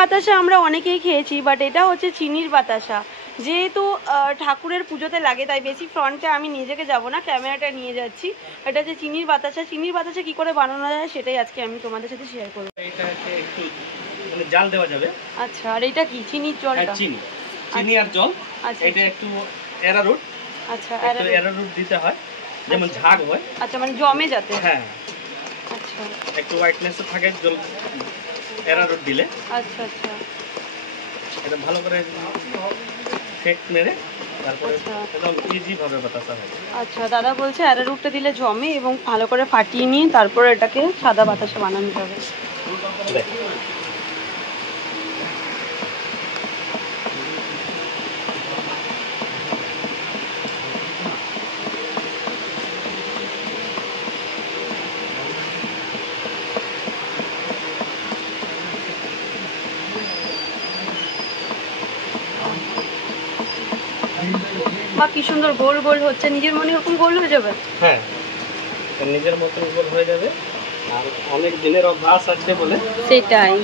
বাতাসা আমরা অনেকেই খেয়েছি, বাট এটা হচ্ছে চিনির বাতাসা। যেহেতু ঠাকুরের পুজোতে লাগে তাই বেশি ফ্রন্টে আমি নিজেকে যাব না, ক্যামেরাটা নিয়ে যাচ্ছি। এটা যে চিনির বাতাসা, চিনির বাতাসা কি করে বানানো যায় সেটাই আজকে আমি তোমাদের সাথে শেয়ার করব। এটা একটু মানে জাল দেওয়া যাবে। আচ্ছা, আর এটা কি চিনির জলটা? চিনি আর জল। আচ্ছা, এটা একটু অ্যারারুট। আচ্ছা, অ্যারারুট দিতে হয় যেমন ঝাগ হয়। আচ্ছা, মানে জমে যাতে। হ্যাঁ, আচ্ছা, একটু হোয়াইটনেস থাকে জল অ্যারারুট দিলে। আচ্ছা আচ্ছা, এটা ভালো করে ফেক মেরে তারপরে একদম ইজি ভাবে বাতাসা হয়। আচ্ছা, দাদা বলছে অ্যারারুটটা দিলে জমে এবং ভালো করে ফাটিয়ে নিয়ে তারপরে এটাকে সাদা বাতাসা বানানো যাবে। বা কি সুন্দর গোল গোল হচ্ছে, নিজের মনে এরকম গোল হয়ে যাবে। হ্যাঁ, নিজের মতো গোল হয়ে যাবে, আর অনেক দিনের অভ্যাস আছে বলে সেটাই।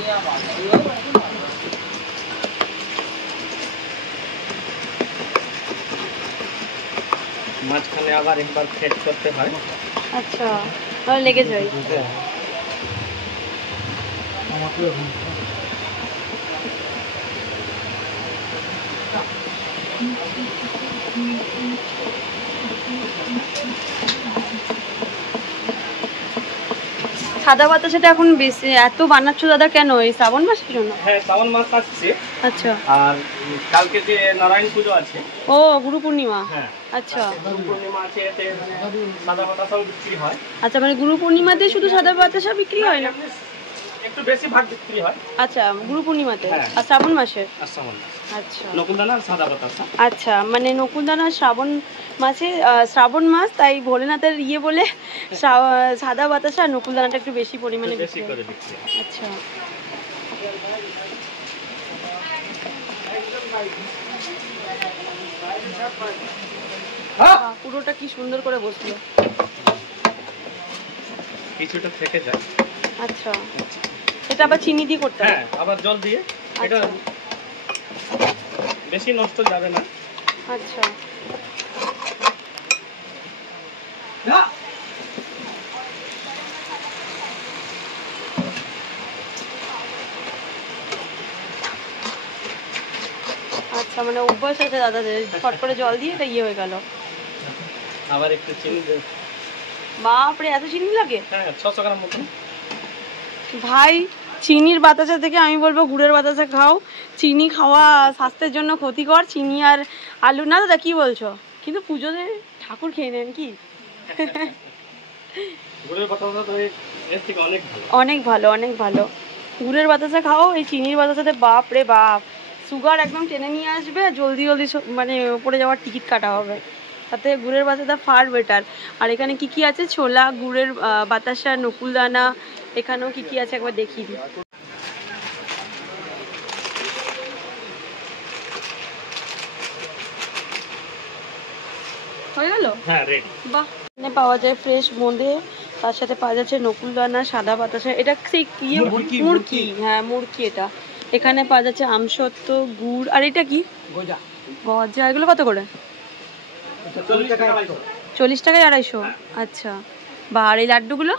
মাঝখানে আবার একবার ফেট করতে হয়। আচ্ছা, তাহলে লেগে যায়। সাদা বাতাসাটা এখন বেশি এত বানাচ্ছ দাদা কেন? এই শ্রাবণ মাসের জন্য? হ্যাঁ, শ্রাবণ মাস আসছে। আচ্ছা, আর কালকে যে নারায়ণ পুজো আছে। ও গুরু পূর্ণিমা। হ্যাঁ, আচ্ছা, গুরু পূর্ণিমা আছে, এতে সাদা বাতাসাও বিক্রি হয়। আচ্ছা, মানে গুরু পূর্ণিমাতে শুধু সাদা বাতাসা বিক্রি হয় না? একটু বেশি ভাগ বিক্রি হয়। আচ্ছা, গুরু পূর্ণিমাতে আর শ্রাবণ মাসে। আচ্ছা, নকুলদানা আর সাদা বাতাসা। আচ্ছা, মানে নকুলদানা শ্রাবণ মাসে, শ্রাবণ মাস তাই ভোলেনাথের বলে সাদা বাতাসা আর নকুলদানাটা একটু বেশি পরিমাণে বিক্রি হয়। আচ্ছা, পুরোটা কি সুন্দর করে বসলো। কিছুটা থেকে যায়। আচ্ছা, এটা আবার চিনি দিয়ে করতে হয়? হ্যাঁ, আবার জল দিয়ে। এটা বেশি নষ্ট যাবে না। আচ্ছা, আচ্ছা, মানে অভ্যাস আছে দাদাদের, ফট করে জল দিয়ে এটা হয়ে গেল। আবার একটু চিনি দেব। বাপরে, এত চিনি লাগে? হ্যাঁ, 600 গ্রাম মতো। ভাই, চিনির বাতাসা থেকে আমি বলবো গুড়ের বাতাসা খাও। চিনি খাওয়া স্বাস্থ্যের জন্য ক্ষতিকর। চিনি আর আলু না দাদা, কি বলছো? কিন্তু পুজোতে ঠাকুর খেয়ে নেন কি? গুড়ের বাতাসা তো এর থেকে অনেক ভালো। অনেক ভালো, অনেক ভালো। গুড়ের বাতাসা খাও, এই চিনির বাতাসাতে বাপ রে বাপ, সুগার একদম টেনে নিয়ে আসবে, জলদি জলদি মানে উপরে যাওয়ার টিকিট কাটা হবে। তাতে গুড়ের বাতাসা ফার বেটার। আর এখানে কি কি আছে? ছোলা, গুড়ের বাতাসা, নকুলদানা, এখানেও কি কি আছে একবার দেখিয়ে দিই। হয়ে গেল? হ্যাঁ, রেডি। বাহ, এখানে পাওয়া যায় ফ্রেশ বোঁদে, তার সাথে পাওয়া যাচ্ছে নকুলদানা, সাদা বাতাসা, এটা সেই মুড়কি। হ্যাঁ, মুড়কি এটা। এখানে পাওয়া যাচ্ছে আমসত্ত্ব, গুড়, আর এটা কি? গজা। এগুলো কত করে? 40 টাকায় 250। আচ্ছা, বা আর এই লাড্ডুগুলো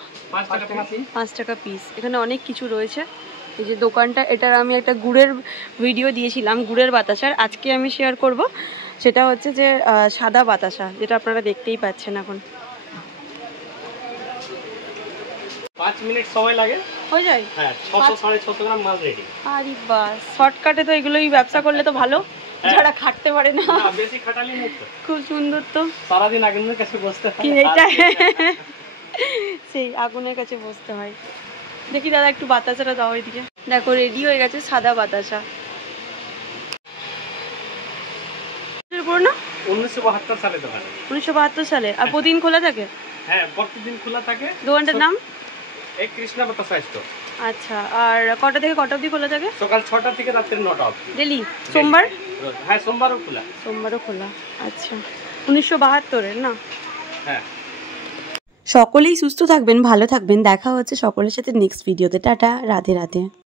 5 টাকা পিস। এখানে অনেক কিছু রয়েছে। এই যে দোকানটা, এটার আমি একটা গুড়ের ভিডিও দিয়েছিলাম, গুড়ের বাতাসার। আজকে আমি শেয়ার করব সেটা হচ্ছে যে সাদা বাতাসা, যেটা আপনারা দেখতেই পাচ্ছেন এখন। 5 মিনিট সময় লাগে, হয়ে যায়। হ্যাঁ, 600-650 গ্রাম মাল রেডি। আরে বাস, শর্টকাটে তো এগুলোই ব্যবসা করলে তো ভালো, যারা খাটতে পারে না। বেশি খাটালি না তো। খুব সুন্দর তো। সারাদিন আগুনের কাছে বসতে হয়। কি এটা? সেই আগুনের কাছে বসতে হয়। দেখি দাদা, একটু বাতাসাটা দাও এদিকে। দেখো, রেডি হয়ে গেছে সাদা বাতাসা। 1972 সালে দোকান। 1972 সালে। আর প্রতিদিন খোলা থাকে? হ্যাঁ, প্রতিদিন খোলা থাকে। দোকানটার নাম? এক কৃষ্ণা বাতাসা স্টোর। আচ্ছা, আর কটা থেকে কটা অবধি খোলা থাকে? সকাল 6টা থেকে রাত্রি 9টা অবধি। ডেলি? সোমবার? হ্যাঁ, সোমবারও খোলা। সোমবারও খোলা। আচ্ছা, 1972-এর না? হ্যাঁ। সকলেই সুস্থ থাকবেন, ভালো থাকবেন। দেখা হচ্ছে সকলের সাথে নেক্সট ভিডিওতে। টাটা, রাধে রাধে।